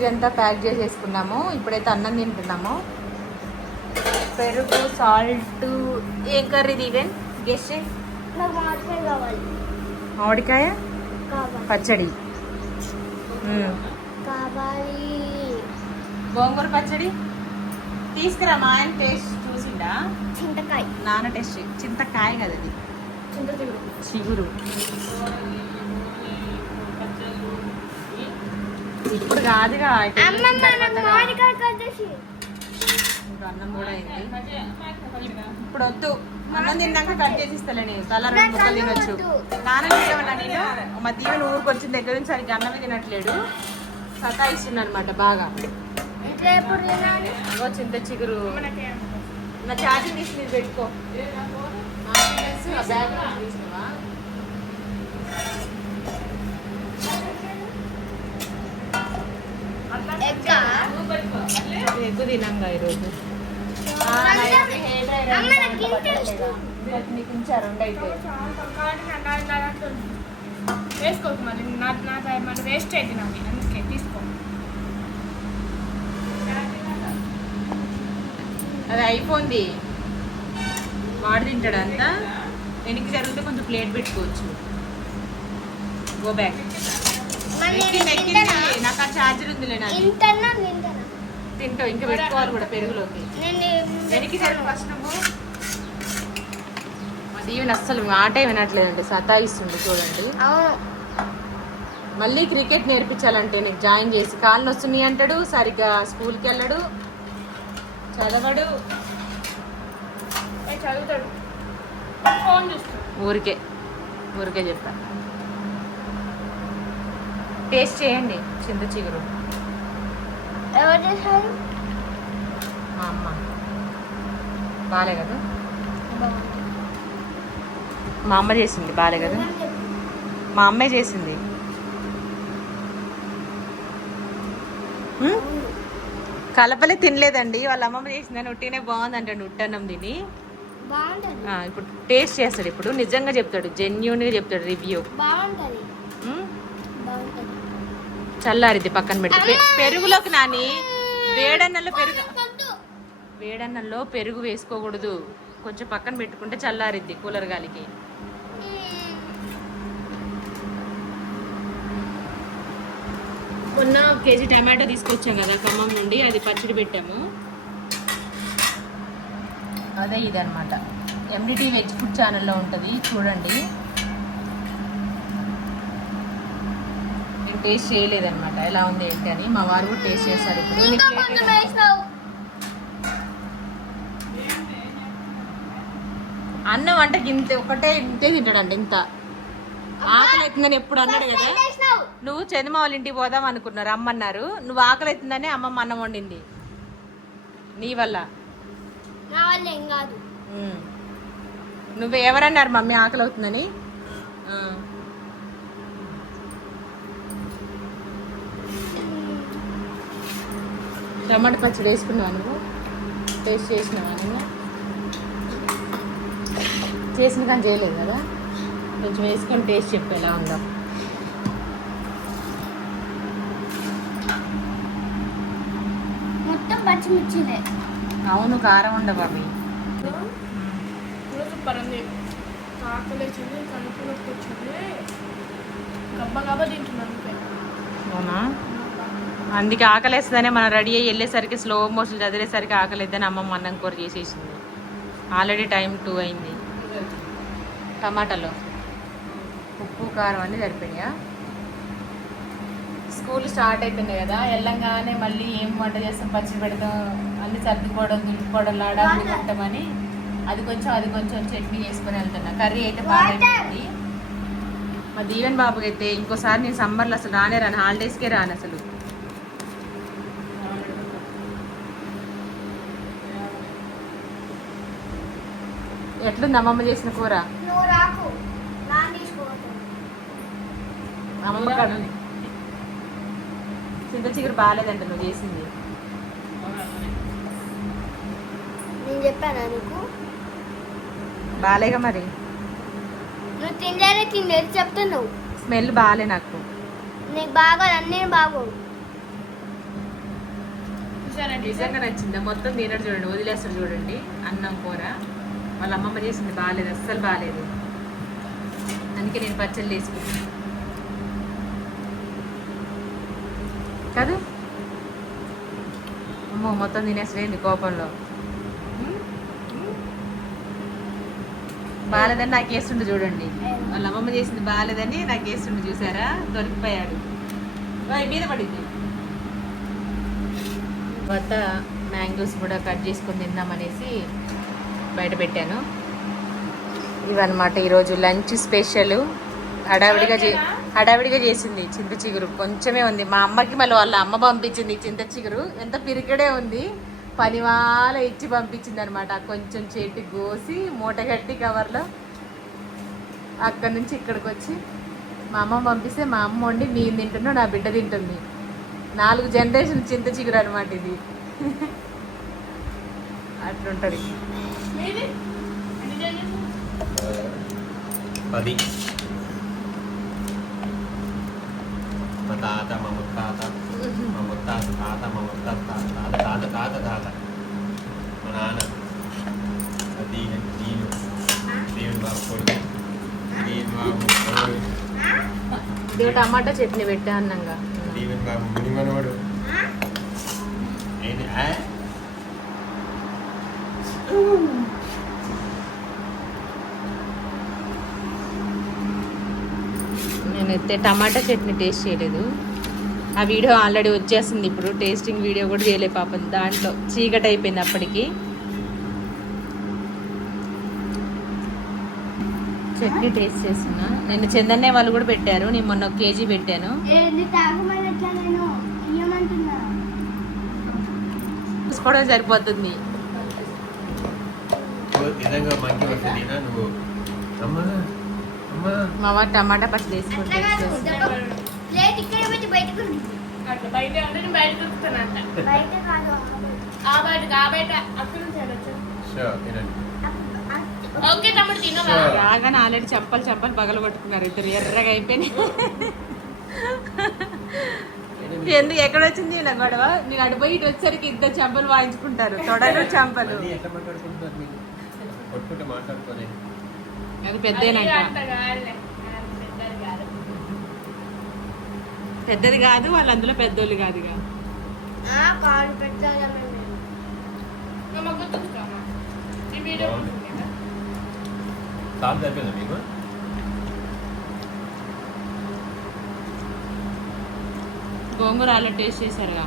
ఇదంతా ప్యాక్ చేసేసుకున్నాము. ఇప్పుడైతే అన్నం తింటున్నాము. పెరుగు, సాల్ట్. ఏం కర్రీది ఈవెన్ గెస్ట్? మామిడికాయ పచ్చడి, గోంగూర పచ్చడి తీసుకురా. మా ఆయన టేస్ట్ చూసిండా? చింతకాయ నాన్న టేస్ట్. చింతకాయ కదా అది, చిగురు. ఇప్పుడు కాదుగా, అన్నం కూడా అయింది. ఇప్పుడు వద్దు, అన్నం తిన్నాక కట్ చేసి ఇస్తలే. నేను తల 2 ముక్కలు తినొచ్చు. నాన్న తినమన్నా నేను. మా దీవెన ఊరికి వచ్చిన దగ్గర నుంచి సరిగ్గా అన్నమే తినట్లేడు, సతాయిస్తుంది అనమాట బాగా. చింత చిగురు. నా ఛార్జింగ్ తీసి మీరు పెట్టుకో. ఎగ్గు తినంగా ఈరోజు. నీకు ఉంచారు 2 అయితే వేసుకోవచ్చు. మరి మరి వేస్ట్ అయితే నాకు అందుకే తీసుకో. అది అయిపోయింది. వాడు తింటాడు అంతా. వెనక్కి జరిగితే కొంచెం ప్లేట్ పెట్టుకోవచ్చు. Go back. నాకు ఆ ఛార్జర్ ఉందిలే. తింటావు ఇంకా పెట్టుకోవాలి కూడా పెరుగులోకి. వెనక్కి జరుగు ఫస్ట్ నువ్వు. మా దీవెన అస్సలు మాటే వినట్లేదండి, సతాయిస్తుంది చూడండి. మళ్ళీ క్రికెట్ నేర్పించాలంటే నీకు జాయిన్ చేసి కాళ్ళు వస్తున్నాయి అంటాడు, సరిగ్గా స్కూల్కి వెళ్ళడు, చదవడు. చదువుతాడు, ఫోన్ చూస్తాడు. ఊరికే చెప్పా. టేస్ట్ చేయండి చింత చిగురు. ఎవరు చేశారు? మా అమ్మ. బాలే కదా? మా అమ్మ చేసింది. బాలే కదా? మా అమ్మే చేసింది. కలపలే తినలేదండి, వాళ్ళ అమ్మమ్మ చేసిందని. ఉట్టినే బాగుంది అంటాడు. ఉట్టన్నం తిని ఇప్పుడు టేస్ట్ చేస్తాడు. ఇప్పుడు నిజంగా చెప్తాడు, జెన్యూన్గా చెప్తాడు రివ్యూ. చల్లారిద్ది పక్కన పెట్టి. పెరుగులోకి నాని వేడన్నంలో పెరుగు వేసుకోకూడదు. కొంచెం పక్కన పెట్టుకుంటే చల్లారిద్ది కూలర్ గాలికి. మొన్న 1 కేజీ టమాటో తీసుకొచ్చాం కదా ఖమ్మం నుండి, అది పచ్చడి పెట్టాము. అదే ఇదనమాట. ఎండిటీ వెజ్ ఫుడ్ ఛానల్లో ఉంటుంది, చూడండి. నేను టేస్ట్ చేయలేదన్నమాట ఎలా ఉంది ఏంటి అని. మా వారు కూడా టేస్ట్ చేస్తారు. ఇప్పుడు అన్నం అంటే ఇంతే ఇంతే తింటాడంట. ఇంత ఆకలి అవుతుందని ఎప్పుడు అన్నాడు కదా. నువ్వు చందమ్మ వాళ్ళ ఇంటికి పోదాం అనుకున్నారు, రమ్మన్నారు. నువ్వు ఆకలి అవుతుందని అమ్మమ్మ అన్నం వండింది నీ వల్ల. నువ్వు ఎవరన్నారు మమ్మీ ఆకలి అవుతుందని? టమాటా పచ్చడి వేసుకున్నావా నువ్వు? టేస్ట్ చేసినావా? నిన్న చేసిన కానీ చేయలేదు కదా. కొంచెం వేసుకొని టేస్ట్ చెప్పు ఎలా ఉందో. మొత్తం పచ్చిమిర్చిలే. అవును, కారం ఉండవు అవి. సూపర్ ఉంది. ఆకలి వచ్చింది, కడుపు నొప్పి వచ్చింది, గబ్బగబ్బా తింటున్నాను. అవునా? అందుకే ఆకలేస్తుందనే మనం రెడీ అయ్యి వెళ్ళేసరికి స్లో మోషన్ చదివేసరికి ఆకలిద్దని అమ్మమ్మ అన్నం కూర చేసేసింది. ఆల్రెడీ టైం 2 అయింది. టమాటాలో ఉప్పు కారం అన్నీ సరిపోయా. స్కూల్ స్టార్ట్ అయిపోయింది కదా, వెళ్ళంగానే మళ్ళీ ఏం వంట చేస్తాం, పచ్చడి పెడతాం, అన్ని సర్దుకోవడం, దులుపుకోవడం, లాడాలి తింటామని అది కొంచెం చట్నీ చేసుకొని వెళ్తున్నా. కర్రీ అయితే బాగా అయిపోయింది. మా దీవెన్ బాబుకి అయితే ఇంకోసారి నేను సమ్మర్లో అసలు రాను, హాలిడేస్కే రాను అసలు. ఎట్లుంది అమ్మమ్మ చేసిన కూర? అమ్మమ్మ కాదు, చింత చిగురు బాగాలేదంట నువ్వు చేసింది. నేను చెప్పానా నీకు? బాగాలేగా మరి. నువ్వు తినలేదు చెప్తున్నావు. స్మెల్ బాగాలే నాకు. నీకు బాగా అన్నీ బాగోవు. చూసారండి నిజంగా నచ్చిందా? మొత్తం తినడు చూడండి, వదిలేస్తాడు చూడండి. అన్నం కూర వాళ్ళ అమ్మమ్మ చేసింది బాగాలేదు, అస్సలు బాగాలేదు. అందుకే నేను పచ్చళ్ళు వేసుకున్నాను కాదు. అమ్మో మొత్తం తినేసలేదు కోపంలో. బాగాలేదని నాకు వేస్తుండే చూడండి. వాళ్ళ అమ్మమ్మ చేసింది బాగాలేదని నాకు వేస్తుండే, చూసారా? దొరికిపోయాడు. మీద పడింది. తర్వాత మ్యాంగోస్ కూడా కట్ చేసుకొని తిందామనేసి బయట పెట్టాను. ఇవన్నమాట ఈరోజు లంచ్ స్పెషల్. హడావిడిగా చేసింది. చింత చిగురు కొంచెమే ఉంది. మా అమ్మకి మళ్ళీ వాళ్ళ అమ్మ పంపించింది చింత చిగురు. ఎంత పిరికడే ఉంది, పనివాళ్ళ ఇచ్చి పంపించింది అనమాట. కొంచెం చెట్టు కోసి మూట కట్టి కవర్లో అక్కడి నుంచి ఇక్కడికి వచ్చి మా అమ్మ పంపిస్తే మా అమ్మ వండి నేను తింటున్నా, నా బిడ్డ తింటుంది. 4 జనరేషన్ చింత చిగురు అనమాట ఇది. అట్లుంటది. 10 మా తాత మా ముత్తాత మా ముత్తాత తాత మా ముత్తాత తాత తాత తాత తాత మా నాన్న నేను దేవుని బాబు కొడుకు దేవుని బాబు ఇది టమాటా చట్నీ పెట్టా అన్నంగా. దేవుని బాబు ముని మనవడు ఏంటి నేనైతే టమాటా చట్నీ టేస్ట్ చేయలేదు. ఆ వీడియో ఆల్రెడీ వచ్చేసింది. ఇప్పుడు టేస్టింగ్ వీడియో కూడా చేయలేదు పాపం. దాంట్లో చీకటి అయిపోయింది అప్పటికి. చట్నీ టేస్ట్ చేస్తున్నా. నేను చందన్నే వాళ్ళు కూడా పెట్టారు. నేను మొన్న 1 కేజీ పెట్టాను. చూసుకోవడం సరిపోతుంది. నిజంగా మంచి వస్తుంది నువ్వు అమ్మా అమ్మా మా వాడు టమాటా పచ్చడి వేసుకుంటే బయట బయట దొరుకుతానంట. ఆ బయట అక్కడ షూర్ తినండి. ఓకే తమ్ముడు తినవా? రాగానే ఆల్రెడీ చంపలు పగలు కొట్టుకున్నారు ఇద్దరు. ఎర్రగా అయిపోయినాయి. ఎందుకు ఎక్కడ వచ్చింది ఇలా గొడవ? నేను అడిపోయి ఇటు వచ్చేసరికి ఇద్దరు చంపలు వాయించుకుంటారు. తొడలు చంపలు. ఎట్లా మాట్లాడుకుంటున్నారు మీరు? కొట్టుకుంటే మాట్లాడుకోలే. అది పెద్దేనంట. పెద్దది కాదు, వాళ్ళు అందులో పెద్దోళ్ళు కాదుగా. సార్ సరిపోయిందా మీకు? గోంగూర అలా టేస్ట్ చేశారుగా.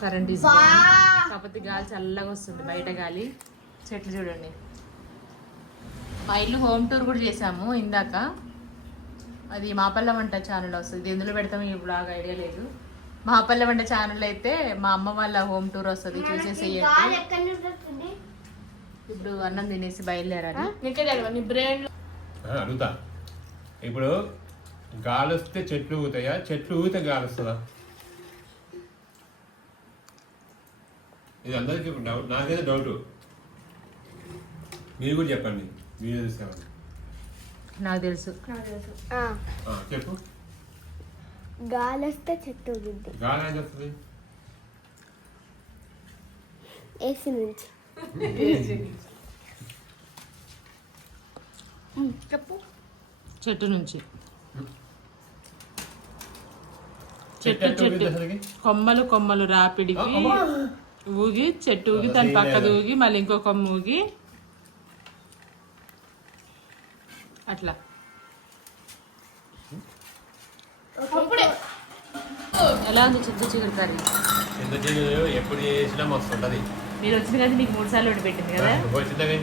కరెంట్ కాకపోతే గాలి చల్లగా వస్తుంది. బయట గాలి, చెట్లు చూడండి. మా ఇల్లు హోమ్ టూర్ కూడా చేసాము ఇందాక. అది మాపల్ల వంట ఛానల్ వస్తుంది. ఇది ఎందులో పెడతాము ఇప్పుడు బాగా ఐడియా లేదు. మాపల్ల వంట ఛానల్ అయితే మా అమ్మ వాళ్ళ హోమ్ టూర్ వస్తుంది, చూసేసేయండి. ఇప్పుడు అన్నం తినేసి బయలుదేరాలి. అడుగుతా. ఇప్పుడు గాలి వస్తే చెట్లు ఊతాయా, చెట్లు ఊతే గాలి వస్తుందా? ఇది అందరికీ డౌట్. నాకైతే డౌట్. మీరు కూడా చెప్పండి. మీరు చూసేవాళ్ళు. నాకు తెలుసు. చెప్పు. గాలి వస్తే చెట్టు ఊగుద్ది. గాలి ఏం వస్తుంది? ఏసీ నుంచి. చెప్పు. చెట్టు నుంచి. చెట్టు చెట్టు కొమ్మలు రాపిడికి ఊగి, చెట్టు ఊగి దాని పక్కది ఊగి మళ్ళీ ఇంకో కొమ్మ ఊగి అట్లా. ఎలా ఉంది చింత చిగురు కర్రీ? చింత చిగురు ఎప్పుడు చేసినా మస్తు ఉంటుంది. మీరు వచ్చిన కదా మీకు 3 సార్లు పెట్టింది కదా.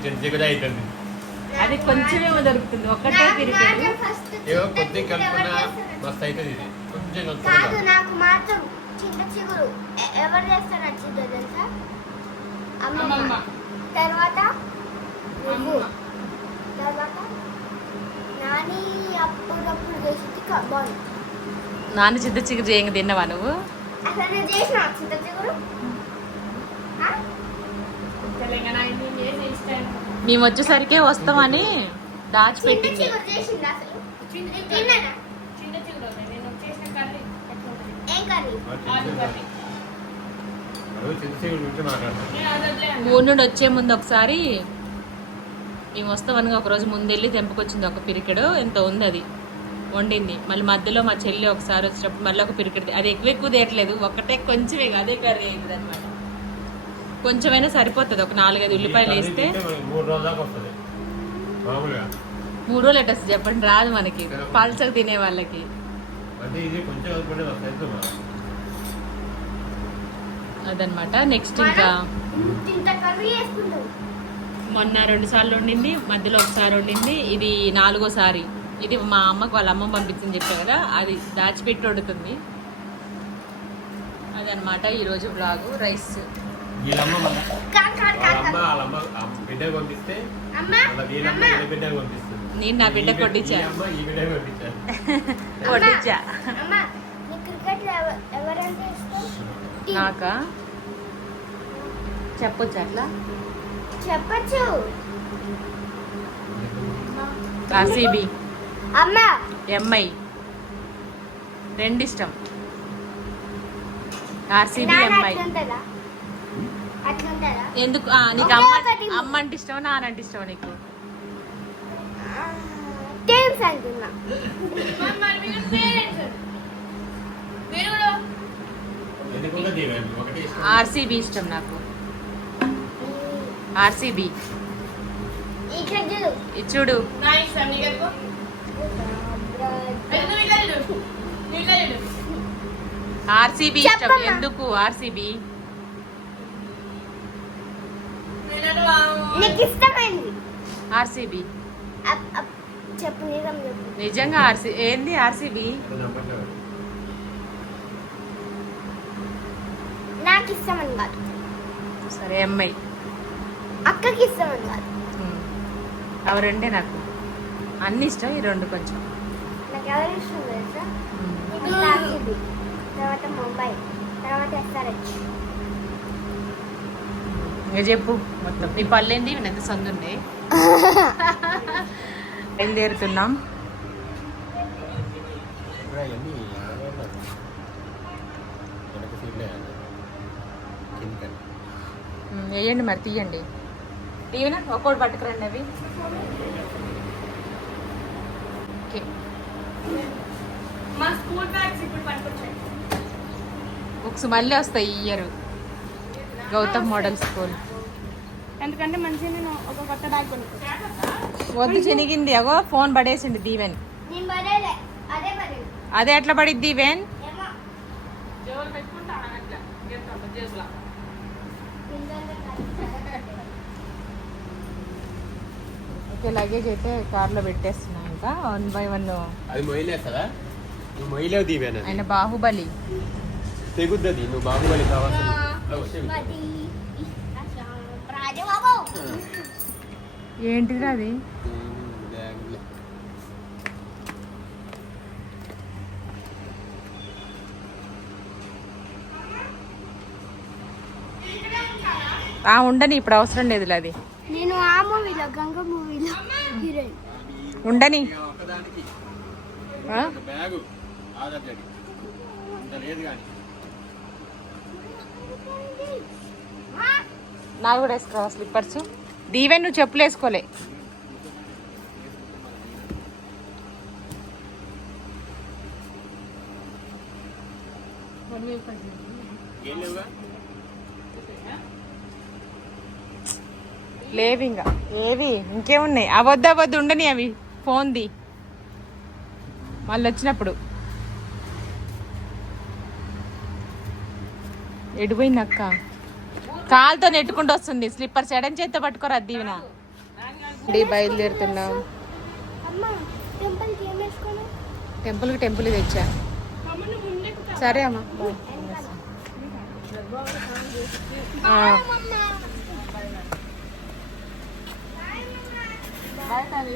చింత చిగురు అవుతుంది. అది కొంచెమేమో దొరుకుతుంది, ఒక్కటే తిరిగి ఏవో కొద్దిగా కలుపుకున్నా మస్తు అవుతుంది. ఇది కొంచెం కాదు, నాకు మాత్రం చింత చిగురు ఎవరు చేస్తారు వచ్చిందో తెలుసా? అమ్మమ్మ. తర్వాత నువ్వు. తర్వాత నాని అప్పుడప్పుడు చేసింది బాగుంది. నాన్న చింత చిగురు చేయంగా తిన్నావా నువ్వు? అసలు నేను చేసిన చింత చిగురు మేము వచ్చేసరికే వస్తామని దాచిపెట్టింది. అందులోనే నేను చేసిన కర్రీ ఎట్లా ఉంటుంది? ఏం కర్రీ? ఆలు కర్రీ. చింతసేగుడు గురించి మాట్లాడతాను. నేను అది వదిలేను. ఊరు నుండి వచ్చే ముందు ఒకసారి మేము వస్తామని ఒకరోజు ముందెళ్ళి తెంపుకొచ్చింది ఒక పిరికెడు, ఎంత ఉంది అది వండింది. మళ్ళీ మధ్యలో మా చెల్లి ఒకసారి వచ్చినప్పుడు మళ్ళీ ఒక పిరికెడు, అది ఎక్కువ తేయట్లేదు, ఒక్కటే కొంచెమే అదే కర్రీ అయింది అనమాట. కొంచెమైనా సరిపోతుంది, ఒక 4-5 ఉల్లిపాయలు వేస్తే. 3 రోజుల దాకా వస్తుంది మామూలుగా. 3 రోజులు ఎట్టొస్తుంది చెప్పండి, రాదు మనకి పల్చగా తినే వాళ్ళకి. అంటే ఇది కొంచెం వదులుకుంటే వస్తుంది. అదనమాట. నెక్స్ట్ ఇంకా ఇంత కర్రీ వేసుకుంటాం. మొన్న 2 సార్లు వండింది, మధ్యలో ఒకసారి వండింది, ఇది 4గోసారి. ఇది మా అమ్మకు వాళ్ళ అమ్మ పంపించింది చెప్పా కదా, అది దాచిపెట్టి వండుతుంది. అదనమాట ఈరోజు బ్లాగు. రైస్ వీళ్ళమ్మ కాదు కాదు కాదు కాదు. వాళ్ళమ్మ బిడ్డకు పంపిస్తే అమ్మ వాళ్ళ వీళ్ళమ్మ వీళ్ళ బిడ్డకు పంపిస్తుంది. నేను నా బిడ్డ కొట్టించా. ఈ అమ్మ ఈ బిడ్డకు పంపించాను. కొట్టించా. అమ్మ నీ క్రికెట్ ఎవరంటే ఇష్టం? టీం. నాకా చెప్పొచ్చు అట్లా. చెప్పచ్చు. ఆర్సీబీ, అమ్మ ఎంఐ 2 ఇష్టం. ఆర్సీబీ, నాన్న ఎంఐ. అట్లుంటుందా? అట్లుంటుందా? ఎందుకు నీకు ఒకే అమ్మ ఒకటి. అమ్మ అంటే ఇష్టమా, నాన్న అంటే ఇష్టమా నీకు? టీమ్స్ అంటున్నా. మరి మీరు parents. మీరు కూడా ఎందుకు దీవెన్ ఒకటి ఇష్టం. ఆర్సీబీ ఇష్టం నాకు. ఆర్సీబీ ఇక్కడ చూడు. ఇది చూడు. నా ఇష్టం నీకు ఎందుకు? ఎందుకు ఇట్లా చూడు? నువ్వు ఇట్లా చూడు. ఆర్సీబీ ఇష్టం. చెప్పమ్మా. ఎందుకు ఆర్సీబీ? నేను నీకు ఇష్టమైంది ఆర్సీబీ చెప్పు, నిజం చెప్పు. నిజంగా ఏంది ఆర్సీబీ? నమ్మట్లేదు. నాకు ఇష్టమని కాదు, సరే ఎంఐ. అక్కకి ఇష్టమని కాదు. అవి 2 నాకు అన్ని ఇష్టం, ఈ 2 కొంచెం. నాకు ఎవరు ఇష్టం తెలుసా? ఉమ్. ఇప్పుడు ఆర్సీబీ, తర్వాత ముంబై, తర్వాత ఎస్ఆర్హెచ్. ఇంకా చెప్పు మొత్తం. నీ పళ్ళేంది ఎంత సందుండే. బయలుదేరుతున్నాం. ఇక్కడ అవన్నీ వెనక సీట్లే కిందకని. వేయండి మరి, తీయండి. తీయనా ఒక్కోటి పట్టుకురండి అవి. ఓకే. మా స్కూల్ బ్యాగ్స్ ఇప్పుడు పట్టుకొచ్చాయి. బుక్స్ మళ్ళీ వస్తాయి ఈ ఇయర్, గౌతమ్ మోడల్ స్కూల్. ఎందుకంటే మంచిగా నేను ఒక కొత్త బ్యాగ్ కొనుక్కొచ్చాను. వద్దు, చినిగింది. అగో ఫోన్ పడేసింది దీవెన్. నేను పడేలే, అదే పడేది. అదే ఎట్లా పడిద్ది దీవెన్? ఏమో జోలు పెట్టుకుంటా అట్లా జేబులా. కిందనే కాదు. ఓకే, లగేజ్ అయితే కార్లో పెట్టేస్తున్నాం. ఇంకా 1 by 1. అది మొయ్యలేస్తుందా? నువ్వు మొయ్యలేవు దీవెన. ఆయన బాహుబలి. తెగుద్దది. నువ్వు బాహుబలి కావాల్సింది. మది రాజబాబు. ఏంటిది అది? ఉండని, ఇప్పుడు అవసరం లేదు అది. నేను ఆ మూవీలో గంగ మూవీలో హీరోయిన్. ఉండని. ఒక్కదానికి ఆ? బ్యాగు ఆధార్ కార్డు ఇంత లేదు కానీ. నాకు కూడా వేసుకురావా స్లిప్పర్స్? దీవెన్ నువ్వు చెప్పులు వేసుకోలే. ఏం లేవుగా. లేవు ఇంకా ఏవి, ఇంకేమున్నాయి? అవద్దు ఉండని అవి. ఫోన్ది మళ్ళీ వచ్చినప్పుడు. ఎడిపోయింది అక్క, కాలుతో నెట్టుకుంటూ వస్తుంది. స్లిప్పర్స్ ఎడం చేత్తో పట్టుకోరా దీవెన. బయలుదేరుతున్నాం. అమ్మ టెంపుల్కి ఏం వేసుకోను? టెంపుల్ తెచ్చా. సరే అమ్మా, బాయ్. కాదు అది